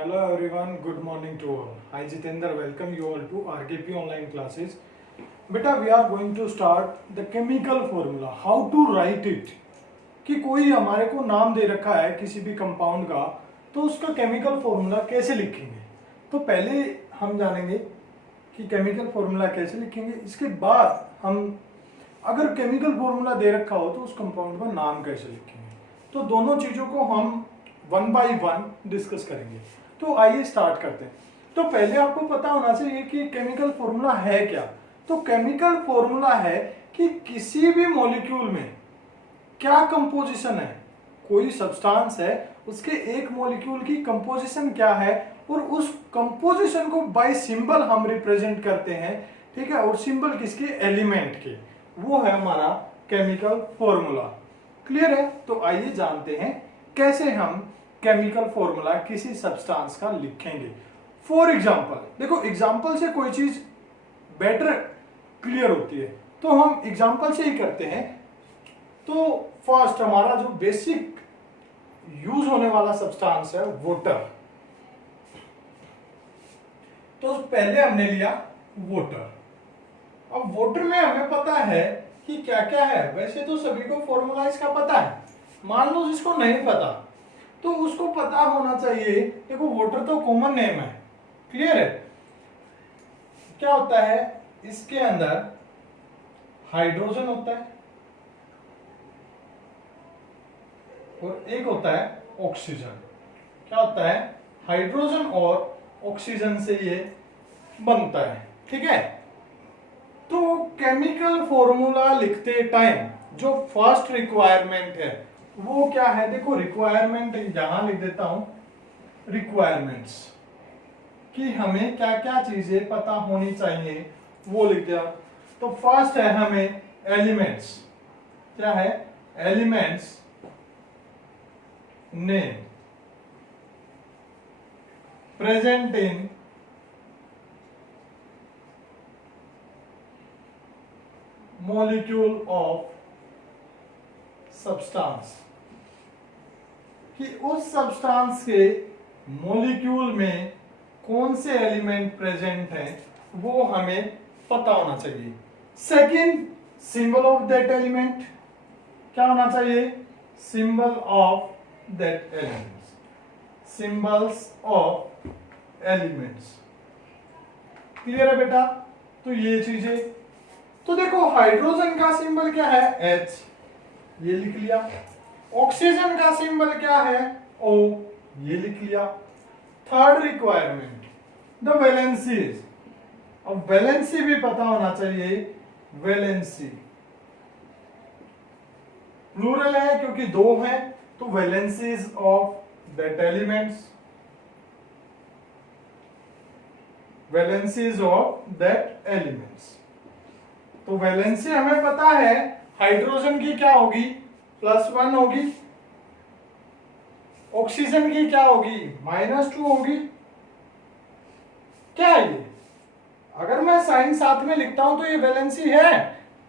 Hello everyone, good morning to all. I Jitendra welcome you all to RKP online classes. बेटा we are going to start the chemical formula. How to write it? कि कोई हमारे को नाम दे रखा है किसी भी कंपाउंड का, तो उसका केमिकल फॉर्मूला कैसे लिखेंगे। तो पहले हम जानेंगे कि केमिकल फॉर्मूला कैसे लिखेंगे। इसके बाद हम अगर केमिकल फॉर्मूला दे रखा हो तो उस कंपाउंड का नाम कैसे लिखेंगे। तो दोनों चीज़ों को हम वन बाय वन डिस्कस करेंगे। तो आइए स्टार्ट करते हैं। तो पहले आपको पता होना चाहिए कि केमिकल फॉर्मूला है क्या। तो केमिकल फॉर्मूला है कि किसी भी मॉलिक्यूल में क्या कंपोजिशन है, कोई सब्सटेंस है उसके एक मॉलिक्यूल की कंपोजिशन क्या है, और उस कंपोजिशन को बाय सिंबल हम रिप्रेजेंट करते हैं, ठीक है। और सिंबल किसके, एलिमेंट के, वो है हमारा केमिकल फॉर्मूला। क्लियर है। तो आइए जानते हैं कैसे हम केमिकल फॉर्मूला किसी सब्सटेंस का लिखेंगे। फॉर एग्जांपल देखो, एग्जांपल से कोई चीज बेटर क्लियर होती है, तो हम एग्जांपल से ही करते हैं। तो फर्स्ट हमारा जो बेसिक यूज होने वाला सब्सटेंस है वाटर। तो पहले हमने लिया वाटर। अब वाटर में हमें पता है कि क्या क्या है। वैसे तो सभी को फॉर्मूला इसका पता है, मान लो जिसको नहीं पता तो उसको पता होना चाहिए। देखो वाटर तो कॉमन नेम है, क्लियर है। क्या होता है, इसके अंदर हाइड्रोजन होता है और एक होता है ऑक्सीजन। क्या होता है, हाइड्रोजन और ऑक्सीजन से ये बनता है, ठीक है। तो केमिकल फॉर्मूला लिखते टाइम जो फर्स्ट रिक्वायरमेंट है वो क्या है, देखो रिक्वायरमेंट यहां लिख देता हूं, रिक्वायरमेंट्स कि हमें क्या क्या चीजें पता होनी चाहिए वो लिख दिया। तो फर्स्ट है हमें एलिमेंट्स। क्या है, elements name present in molecule of substance, कि उस सब्सटेंस के मॉलिक्यूल में कौन से एलिमेंट प्रेजेंट हैं वो हमें पता होना चाहिए। Second, symbol of that element. क्या होना चाहिए, symbol of that elements, symbols of elements. Clear है बेटा। तो ये चीजें, तो देखो हाइड्रोजन का सिंबल क्या है, H, ये लिख लिया। ऑक्सीजन का सिंबल क्या है, O, ये लिख लिया। Third requirement, the valencies. अब वैलेंसी भी पता होना चाहिए, वैलेंसी प्लूरल है क्योंकि दो हैं, तो valencies of that elements, valencies of that elements. तो वैलेंसी हमें पता है हाइड्रोजन की क्या होगी, +1 होगी। ऑक्सीजन की क्या होगी, -2 होगी। क्या है ये, अगर मैं साइन साथ में लिखता हूं तो ये वैलेंसी है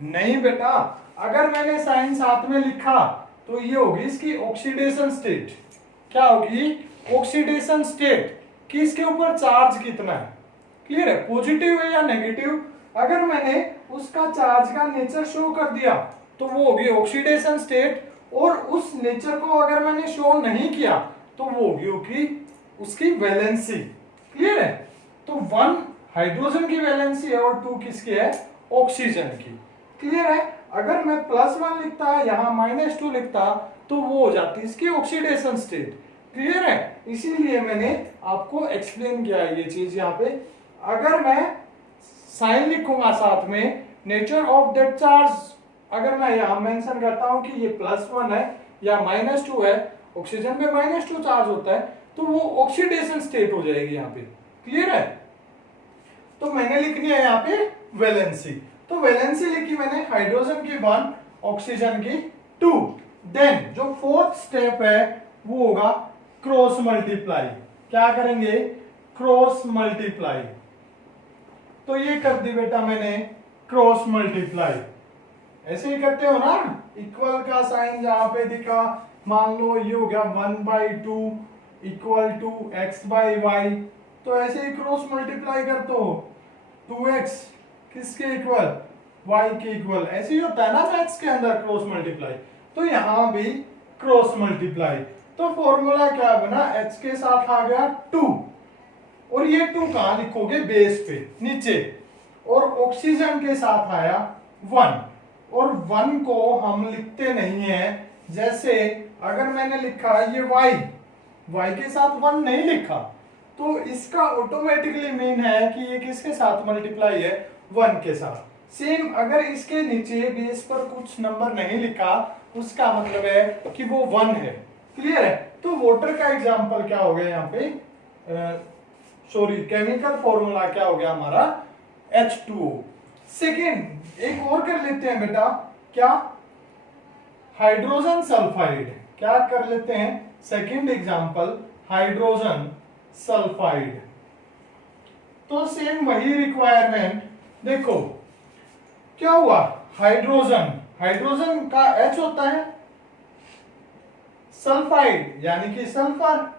नहीं बेटा। अगर मैंने साइन साथ में लिखा तो ये होगी इसकी ऑक्सीडेशन स्टेट। क्या होगी, ऑक्सीडेशन स्टेट, कि इसके ऊपर चार्ज कितना है। क्लियर है, पॉजिटिव है या नेगेटिव। अगर मैंने उसका चार्ज का नेचर शो कर दिया तो वो होगी ऑक्सीडेशन स्टेट, और उस नेचर को अगर मैंने शो नहीं किया तो वो होगी उसकी वैलेंसी। क्लियर है। तो 1 हाइड्रोजन की वैलेंसी है और 2 किसकी है, ऑक्सीजन की। क्लियर है। अगर मैं +1 लिखता यहां -2 लिखता तो वो हो जाती इसकी ऑक्सीडेशन स्टेट। क्लियर है। इसीलिए मैंने आपको एक्सप्लेन किया ये चीज यहाँ पे। अगर मैं साइन लिखूंगा साथ में, नेचर ऑफ दैट चार्ज अगर मैं यहां मेंशन करता हूं कि ये +1 है या -2 है, ऑक्सीजन पे -2 चार्ज होता है, तो वो ऑक्सीडेशन स्टेट हो जाएगी यहाँ पे। क्लियर है। तो मैंने लिखनी है यहाँ पे वैलेंसी। तो वैलेंसी लिखी मैंने, हाइड्रोजन की 1, ऑक्सीजन की 2। देन जो फोर्थ स्टेप है वो होगा क्रॉस मल्टीप्लाई। क्या करेंगे, क्रॉस मल्टीप्लाई। तो ये कर दी बेटा मैंने क्रॉस मल्टीप्लाई। ऐसे ही करते हो ना, इक्वल का साइन जहां पे दिखा, मान लो ये हो गया 1/2 equal to X by Y, तो ऐसे ही क्रॉस मल्टीप्लाई कर दो, 2x किसके इक्वल, y के इक्वल, ऐसे ही होता है ना मैथ्स के अंदर क्रॉस मल्टीप्लाई, तो यहां भी क्रॉस मल्टीप्लाई। तो फॉर्मूला क्या बना, h के साथ आ गया 2, और ये 2 कहां लिखोगे, बेस पे नीचे, और ऑक्सीजन के साथ आया 1, और 1 को हम लिखते नहीं है, जैसे अगर मैंने लिखा ये y के साथ 1 नहीं लिखा, तो इसका ऑटोमेटिकली मीन है कि ये किसके साथ मल्टीप्लाई है, 1 के साथ। सेम अगर इसके नीचे बेस पर कुछ नंबर नहीं लिखा, उसका मतलब है कि वो 1 है। क्लियर है। तो वाटर का एग्जांपल क्या हो गया यहाँ पे, सॉरी केमिकल फॉर्मूला क्या हो गया हमारा, H2O। सेकेंड एक और कर लेते हैं बेटा, क्या, हाइड्रोजन सल्फाइड, क्या कर लेते हैं, सेकेंड एग्जांपल हाइड्रोजन सल्फाइड। तो सेम वही रिक्वायरमेंट, देखो क्या हुआ, हाइड्रोजन का H होता है, सल्फाइड यानी कि सल्फर,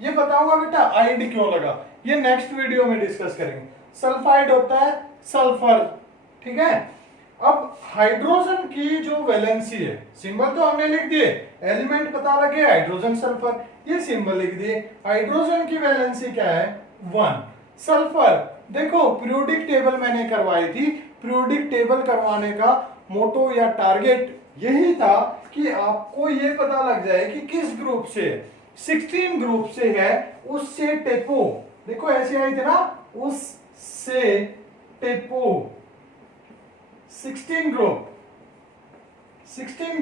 ये बताऊंगा बेटा आइड क्यों लगा, ये नेक्स्ट वीडियो में डिस्कस करेंगे। सल्फाइड होता है सल्फर, ठीक है। अब हाइड्रोजन की जो वैलेंसी है, सिंबल तो हमने लिख दिए, एलिमेंट पता लगे हाइड्रोजन सल्फर, ये सिंबल लिख दिए। हाइड्रोजन की वैलेंसी क्या है, 1। सल्फर देखो पीरियोडिक टेबल मैंने करवाई थी, पीरियोडिक टेबल करवाने का मोटो या टारगेट यही था कि आपको ये पता लग जाए कि किस ग्रुप से, 16 ग्रुप से है, उससे टेपो, देखो ऐसे आई थी ना, उससे टेपो 16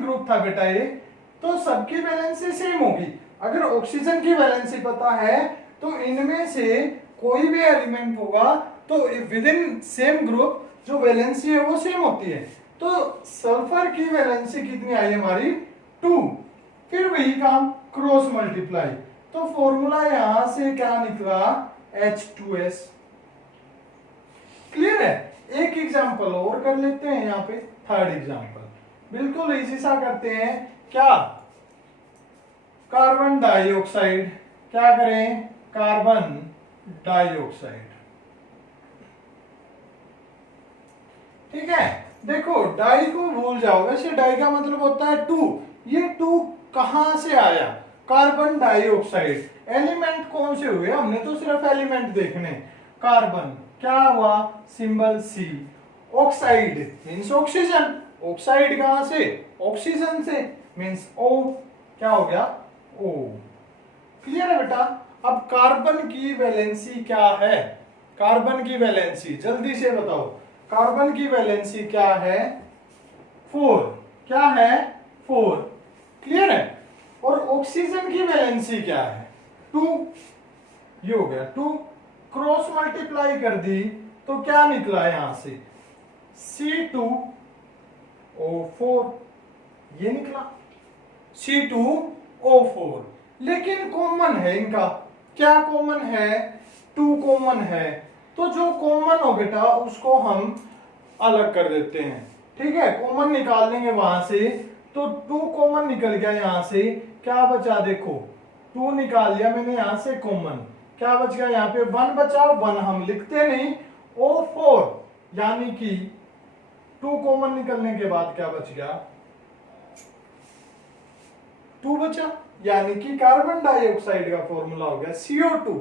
ग्रुप था बेटा ये, तो सबकी वैलेंसी सेम होगी। अगर ऑक्सीजन की वैलेंसी पता है तो इनमें से कोई भी एलिमेंट होगा तो विद इन सेम ग्रुप जो वैलेंसी है वो सेम होती है। तो सल्फर की वैलेंसी कितनी आई हमारी, 2। फिर वही काम क्रॉस मल्टीप्लाई, तो फॉर्मूला यहां से क्या निकला, H2S। क्लियर है। एक एग्जांपल और कर लेते हैं यहाँ पे, थर्ड एग्जांपल बिल्कुल इजी सा करते हैं, क्या, कार्बन डाइऑक्साइड, क्या करें, कार्बन डाइऑक्साइड, ठीक है। देखो डाई को भूल जाओ, वैसे डाई का मतलब होता है 2, ये 2 कहां से आया, कार्बन डाइऑक्साइड, एलिमेंट कौन से हुए, हमने तो सिर्फ एलिमेंट देखने, कार्बन क्या हुआ, symbol C, oxide means oxygen, oxide कहां से, ऑक्सीजन से, मींस O, क्या हो गया, O। क्लियर है बेटा। अब कार्बन की वैलेंसी क्या है, कार्बन की वैलेंसी जल्दी से बताओ, कार्बन की वैलेंसी क्या है, 4, क्या है, 4। क्लियर है। और ऑक्सीजन की वैलेंसी क्या है, 2, ये हो गया 2, क्रॉस मल्टीप्लाई कर दी तो क्या निकला यहां से, C2O4, ये निकला C2O4। लेकिन कॉमन है इनका, क्या कॉमन है, 2 कॉमन है, तो जो कॉमन हो बेटा उसको हम अलग कर देते हैं, ठीक है, कॉमन निकाल लेंगे वहां से, तो 2 कॉमन निकल गया यहां से, क्या बचा, देखो 2 निकाल लिया मैंने यहां से कॉमन, क्या बच गया यहाँ पे, 1 बचा, 1 हम लिखते नहीं, O4, यानी कि 2 कॉमन निकलने के बाद क्या बच गया, 2 बचा, यानी कि कार्बन डाइऑक्साइड का फॉर्मूला हो गया CO2।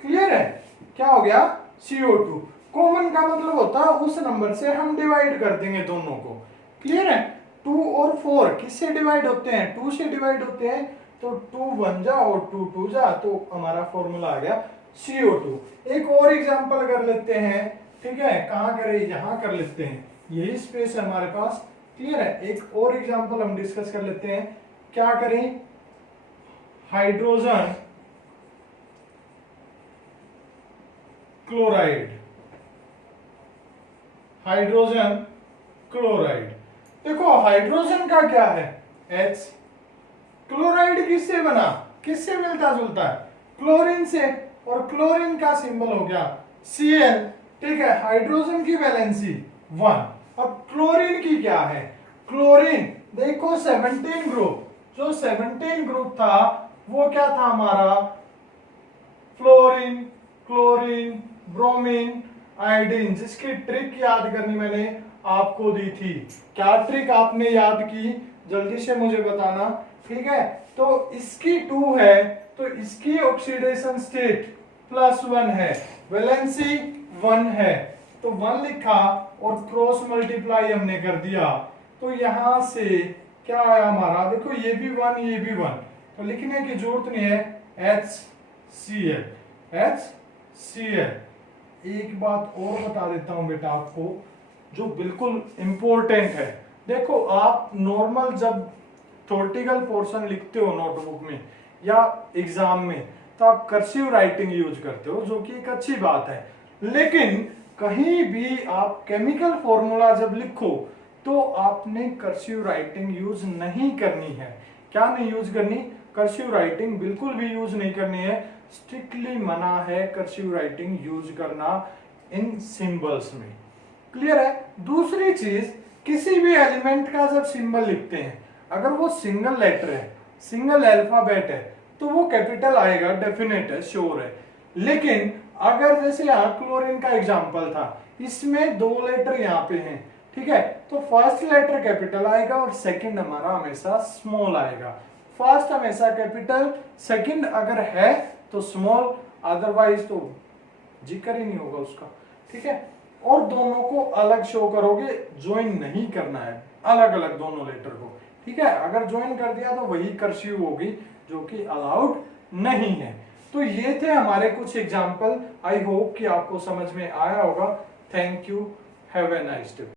क्लियर है, क्या हो गया, CO2। कॉमन का मतलब होता है उस नंबर से हम डिवाइड कर देंगे दोनों को। क्लियर है। 2 और 4 किससे डिवाइड होते हैं, 2 से डिवाइड होते हैं, तो 2 1 जा और 2 2 जा, तो हमारा फॉर्मूला आ गया CO2। एक और एग्जांपल कर लेते हैं, ठीक है, कहां करें, यहां कर लेते हैं, यही स्पेस है हमारे पास। क्लियर है। एक और एग्जांपल हम डिस्कस कर लेते हैं, क्या करें, हाइड्रोजन क्लोराइड, हाइड्रोजन क्लोराइड। देखो हाइड्रोजन का क्या है, H, क्लोराइड किससे बना, किससे मिलता जुलता है, क्लोरीन से, और क्लोरीन का सिंबल हो गया Cl। ठीक है, हाइड्रोजन की वैलेंसी 1। अब क्लोरीन की क्या है, क्लोरीन देखो 17 ग्रुप, जो 17 ग्रुप था वो क्या था हमारा, फ्लोरीन, क्लोरीन, ब्रोमीन, आयोडीन, जिसकी ट्रिक याद करनी मैंने आपको दी थी। क्या ट्रिक आपने याद की, जल्दी से मुझे बताना, ठीक है। तो इसकी 2 है, तो इसकी ऑक्सीडेशन स्टेट +1 है, वैलेंसी 1 है, तो 1 लिखा और क्रॉस मल्टीप्लाई हमने कर दिया, तो यहां से क्या आया हमारा, देखो ये भी 1 ये भी 1, तो लिखने की जरूरत नहीं है, HCl, HCl। एक बात और बता देता हूं बेटा आपको, जो बिल्कुल इंपॉर्टेंट है। देखो आप नॉर्मल जब थ्योरेटिकल पोर्शन लिखते हो नोटबुक में या एग्जाम में, तो आप कर्सिव राइटिंग यूज करते हो, जो कि एक अच्छी बात है। लेकिन कहीं भी आप केमिकल फॉर्मूला जब लिखो तो आपने कर्सिव राइटिंग यूज नहीं करनी है। क्या नहीं यूज करनी, कर्सिव राइटिंग बिल्कुल भी यूज नहीं करनी है, स्ट्रिक्टली मना है कर्सिव राइटिंग यूज करना इन सिंबल्स में। क्लियर है। दूसरी चीज, किसी भी एलिमेंट का जब सिंबल लिखते हैं, अगर वो सिंगल लेटर है, सिंगल अल्फाबेट है, तो वो कैपिटल आएगा, डेफिनेट है, श्योर है। लेकिन अगर जैसे यहाँ क्लोरीन का एग्जांपल था, इसमें 2 लेटर यहाँ पे हैं, ठीक है, तो फर्स्ट लेटर कैपिटल आएगा और सेकंड हमारा हमेशा स्मॉल आएगा। फर्स्ट हमेशा कैपिटल, सेकंड अगर है तो स्मॉल, अदरवाइज तो जिक्र ही नहीं होगा उसका, ठीक है। और दोनों को अलग शो करोगे, ज्वाइन नहीं करना है अलग अलग दोनों लेटर को, ठीक है। अगर ज्वाइन कर दिया तो वही कर्सिव होगी, जो कि अलाउड नहीं है। तो ये थे हमारे कुछ एग्जाम्पल, आई होप कि आपको समझ में आया होगा। Thank you, have a nice day.